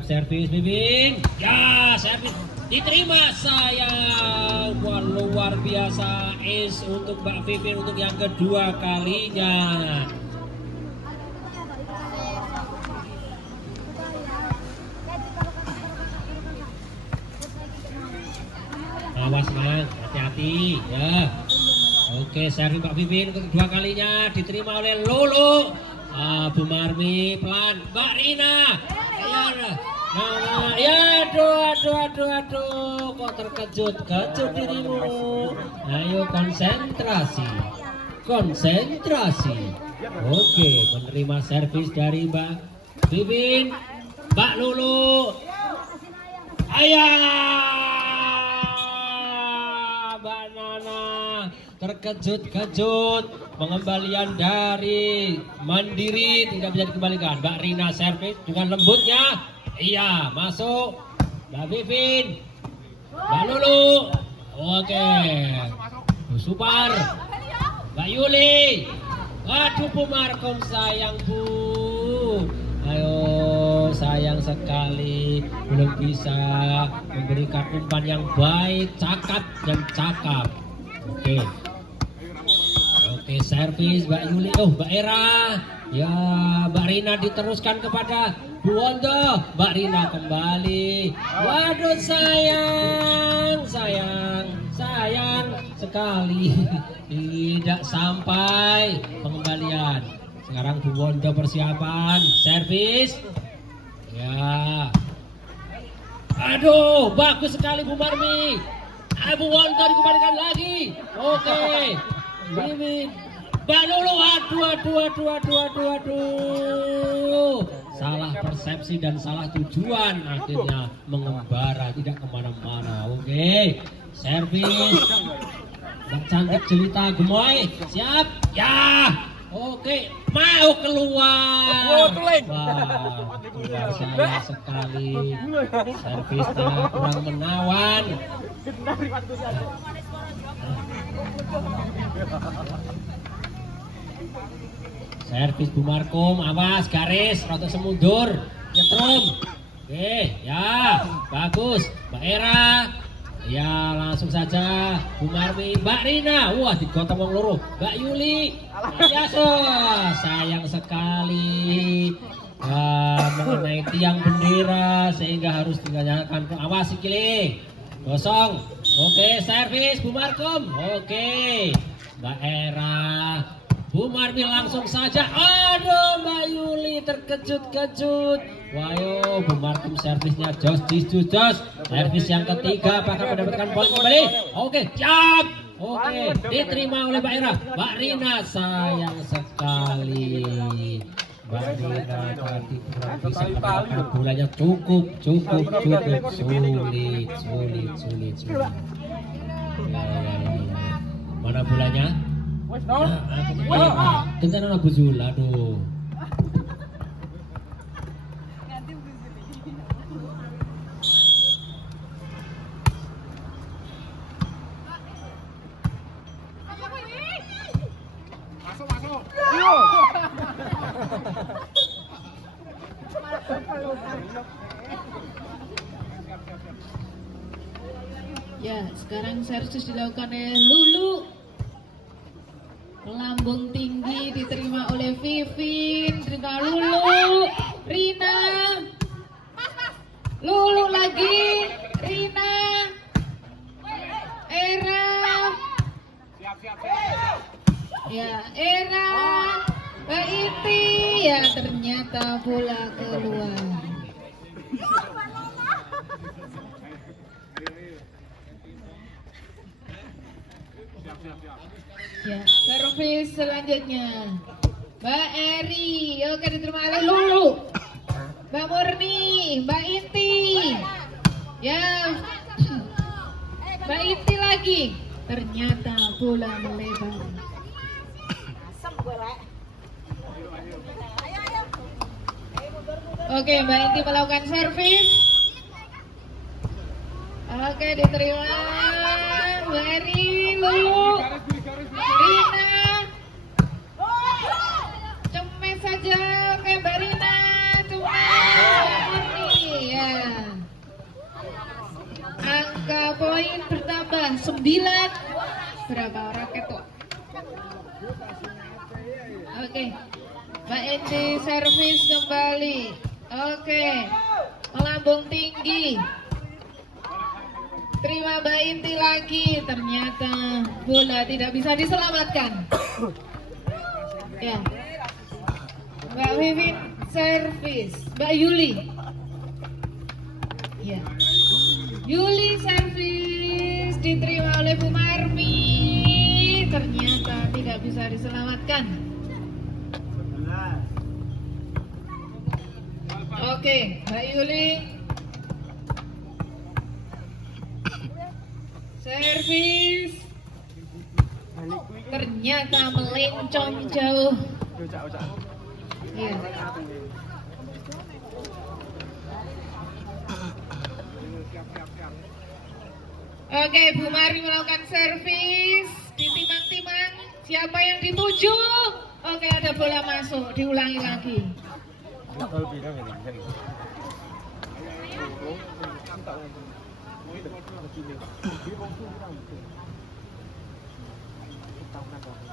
siap servis Bibin. Ya, servis diterima sayang. Wah, luar biasa ace untuk Mbak Vivin untuk yang kedua kalinya. Awas Mang, hati-hati ya. Oke, servis Mbak Vivin untuk kedua kalinya diterima oleh Lulu. Bu Marmi pelan, Mbak Rina. Ya, aduh, kok terkejut dirimu. Ayo konsentrasi. Oke, menerima servis dari Mbak Vivin, Mbak Lulu. Mbak Nana terkejut pengembalian dari Mandiri tidak bisa dikembalikan. Mbak Rina servis dengan lembutnya. Iya, masuk. Mbak Vivin, Mbak Lulu. Oke. Bu Supar, Mbak Yuli. Waduh, Bu Markom sayang Bu. Ayo, sayang sekali belum bisa memberikan umpan yang baik, cakap. Oke, servis Mbak Yuli. Mbak Era. Ya, Mbak Rina diteruskan kepada Bu Wondo. Mbak Rina kembali. Waduh, sayang sekali. Tidak sampai pengembalian. Sekarang Bu Wondo persiapan servis. Ya. Aduh, bagus sekali Bu Marmi. Bu Wondo dikembalikan lagi. Oke. Bibin. Mbak Lulu, aduh. Salah persepsi dan salah tujuan akhirnya mengembara tidak kemana-mana. Oke, servis. Mbak cantik jelita gemoy, siap? Ya. Oke, mau keluar. Wah, luar sayang sekali. Servisnya kurang menawan. Servis Bu Markom, awas garis, rada semundur, nyetrum. Oke, ya, bagus. Mbak Era, ya langsung saja. Bu Marmi, Mbak Rina, wah digotong wong loro. Mbak Yuli, ya sayang sekali. Mengenai tiang bendera sehingga harus dinyalakan. Awas sikile, gosong. Oke, servis Bu Markom. Oke, Mbak Era. Bu Marmi langsung saja. Aduh, Mbak Yuli terkejut. Wayo, Bu Marmi servisnya jos. Servis yang ketiga apakah mendapatkan poin kembali? Oke, siap. Oke, diterima oleh Mbak Era. Mbak Rina sayang sekali. Mbak Rina tadi kurang bisa mendapatkan bolanya cukup sulit. Ya. Mana bolanya? Tentang anak buzul, aduh. Masuk. Ya, sekarang servis dilakukan oleh Lulu. Melambung tinggi diterima oleh Vivin, terima Lulu, Rina, Lulu lagi, Rina, Era, ya Era, Mbak Iti, ya ternyata bola keluar. Ya, servis selanjutnya Mbak Eri, oke diterima oleh Lulu, Mbak Murni, Mbak Inti, ya Mbak Inti lagi, ternyata bola melebar. Oke, Mbak Inti melakukan servis. Oke, diterima Mbak Eri, Lulu, Rina, cemes saja. Oke, Mbak Rina, cemes. poin bertambah 9. Berapa raket tuh? Oke. Mbak Indi servis kembali. Oke. Melambung tinggi. Terima Mbak Inti lagi. Ternyata bola tidak bisa diselamatkan. Ya. Mbak Vivin servis. Mbak Yuli. Ya. Yuli servis diterima oleh Bu Marmi. Ternyata tidak bisa diselamatkan. Oke, Mbak Yuli servis ternyata melencong jauh. Iya. Oke, Bu Mari melakukan servis, ditimang-timang. Siapa yang dituju? Oke, ada bola masuk, diulangi lagi.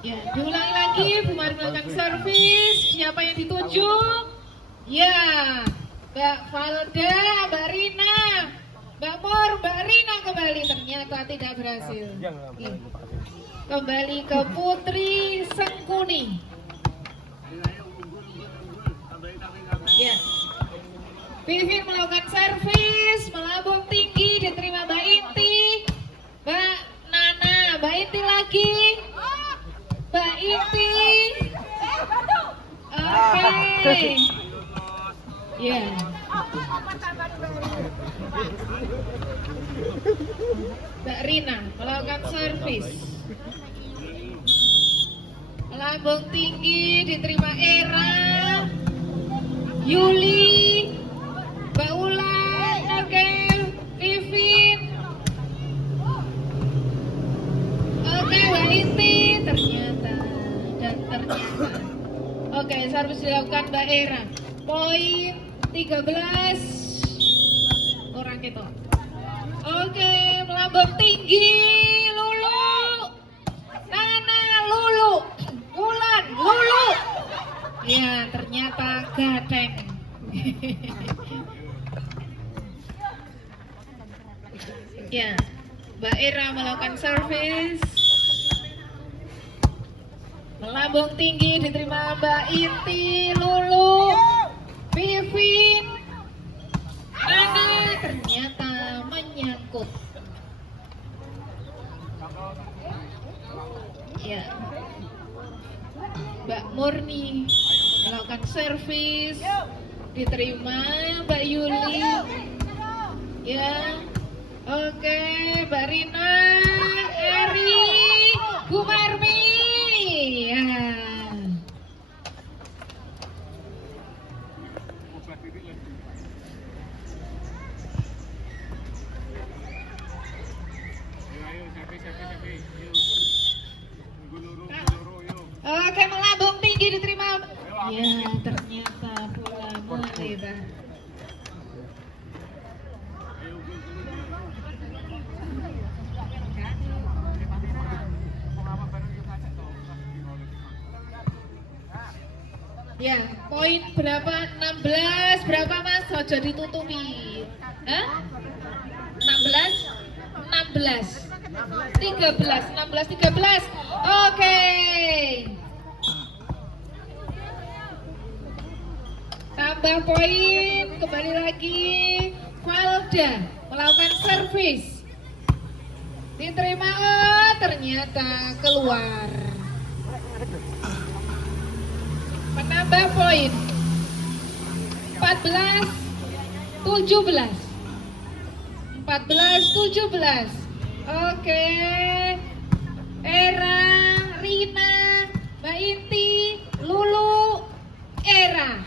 Ya, diulangi lagi. Bu Mari melakukan servis. Siapa yang dituju? Ya, Mbak Valda, Mbak Rina, Mbak Mor, Mbak Rina kembali. Ternyata tidak berhasil. Ya. Kembali ke Putri Sengkuni. Ya. Vivin melakukan servis, melambung tinggi, diterima Mbak Inti. Mbak Nana, Mbak Inti lagi. Mbak Inti. Oke. Ya. Mbak Rina melakukan servis. Melambung tinggi, diterima Era. Yuli, Mbak Ulan, oke, Vivin, oke, Mbak Inti, ternyata. Oke, servis dilakukan Mbak Era. Poin 13 orang itu. Oke, melambung tinggi, Lulu, Nana, Lulu, Ulan, Lulu. Ya, ternyata gadeng. Ya, Mbak Era melakukan servis. Melambung tinggi, diterima Mbak Inti, Lulu, Vivin. Nana ternyata menyangkut. Ya, Mbak Murni melakukan servis, diterima Mbak Yuli. Ya, oke, Mbak Rina, Eri, Bu Marmi. Ya. Oke, melambung tinggi, diterima. Ya, ternyata bola melebar. Ya, poin berapa? 16 berapa Mas? Ojo ditutupi. Hah? 16 16 13 16 13. Oke. Tambah poin, kembali lagi Valda melakukan servis. Diterima, oh, ternyata keluar. Menambah poin 14 17. 14 17. Oke. Era, Rina, Mbak Inti, Lulu, Era.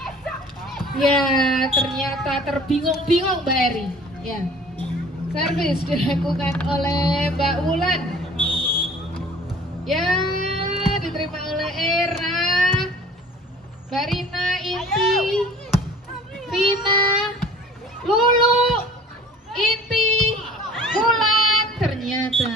Ya, ternyata terbingung-bingung Mbak Eri. Ya. Servis dilakukan oleh Mbak Wulan. Ya, diterima oleh Era, Mbak Rina, Inti, Vina, Lulu, Inti, Wulan. Ternyata ternyata.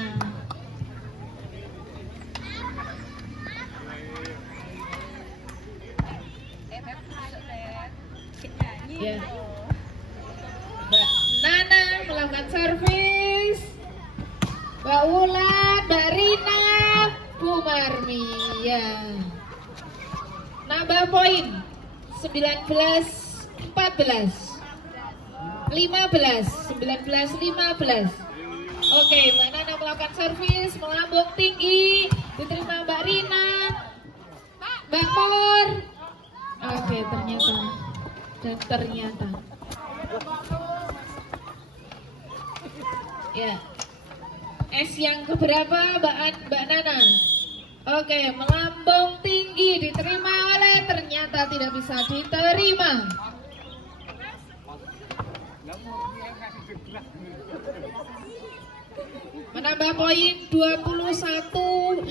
Ya. Mbak Nana melakukan servis. Mbak Wulan, Mbak Rina, Bu Marmi. Ya. Nambah poin 19-14. 19-15. Oke, Mbak Nana melakukan servis, melambung tinggi, diterima Mbak Rina, Mbak Mur. Oke, ternyata. Ya. S yang keberapa Mbak Nana? Oke, melambung tinggi, diterima oleh, ternyata tidak bisa diterima. Menambah poin 21-15.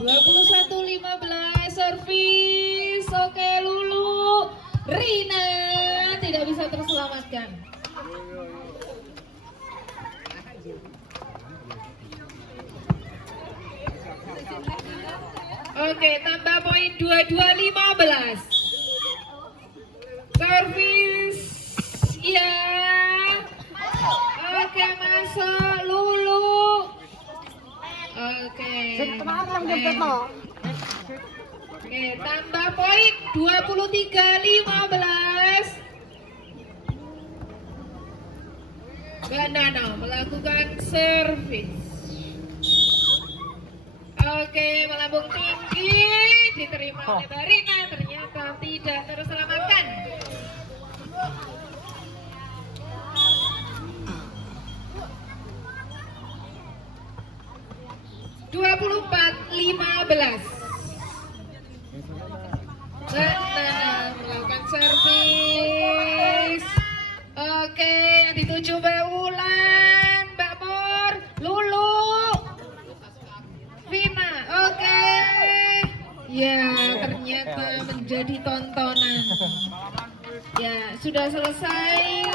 21-15 servis. Oke, Lulu, Rina tidak bisa terselamatkan. Oke, tambah poin 22-15. Servis. Ya. Oke, masuk Lulu. Oke. Oke, tambah poin 23-15. Mbak Nana melakukan servis. Oke, melambung tinggi, diterima oleh Mbak Rina, ternyata tidak terselamatkan. Mbak Nana melakukan servis. Oke, yang dituju Mbak Wulan, Mbak Mur, Lulu, Vina. Oke. Ya, ternyata menjadi tontonan. Ya, sudah selesai.